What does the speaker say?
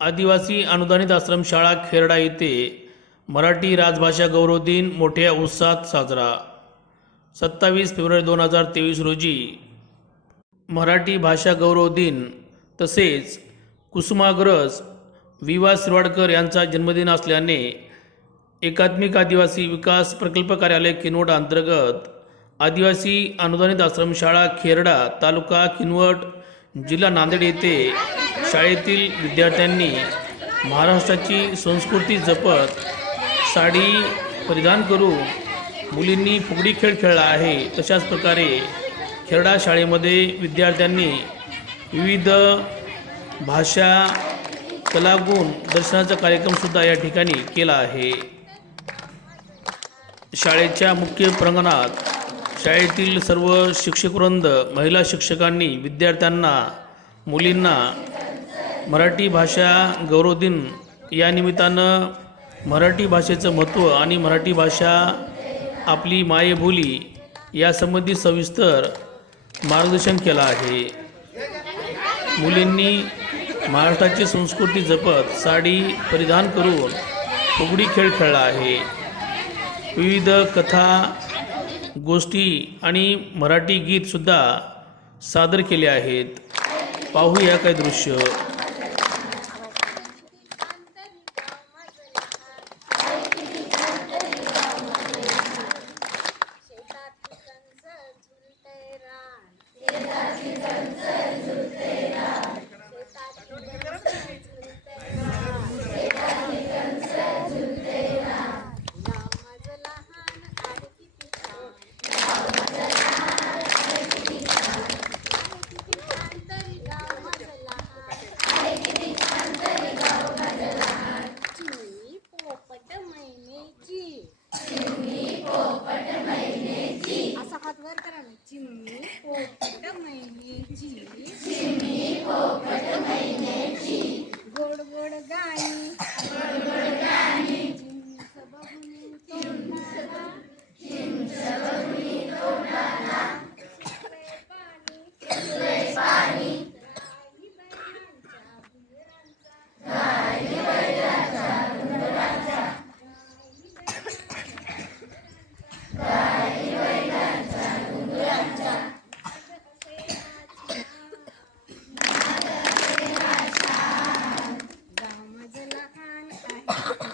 आदिवासी अनुदानित आश्रमशाळा खेरडा येथे मराठी राजभाषा गौरव दिन मोठ्या उत्साहात साजरा. सत्तावीस फेब्रुवारी दोन हजार तेवीस रोजी मराठी भाषा गौरव दिन तसेच कुसुमाग्रज विवा शिरवाडकर यांचा जन्मदिन असल्याने एकात्मिक आदिवासी विकास प्रकल्प कार्यालय किनवट अंतर्गत आदिवासी अनुदानित आश्रमशाळा खेरडा तालुका किनवट जिल्हा नांदेड येथे शाळेतील विद्यार्थ्यांनी महाराष्ट्राची संस्कृती जपत साडी परिधान करून मुलींनी फुगडी खेळ खेळला आहे. तशाच प्रकारे खेरडा शाळेमध्ये विद्यार्थ्यांनी विविध भाषा कलागुण दर्शनाचा कार्यक्रमसुद्धा या ठिकाणी केला आहे. शाळेच्या मुख्य प्रांगणात शाळेतील सर्व शिक्षकवृंद महिला शिक्षकांनी विद्यार्थ्यांना मुलींना मराठी भाषा गौरव दिन या निमित्तानं मराठी भाषेचं महत्त्व आणि मराठी भाषा आपली मायबोली यासंबंधी सविस्तर मार्गदर्शन केलं आहे. मुलींनी महाराष्ट्राची संस्कृती जपत साडी परिधान करून फुगडी खेळ खेळला आहे. विविध कथा गोष्टी आणि मराठी गीतसुद्धा सादर केले आहेत. पाहूया काय दृश्य. Agora, caralho, de novo. you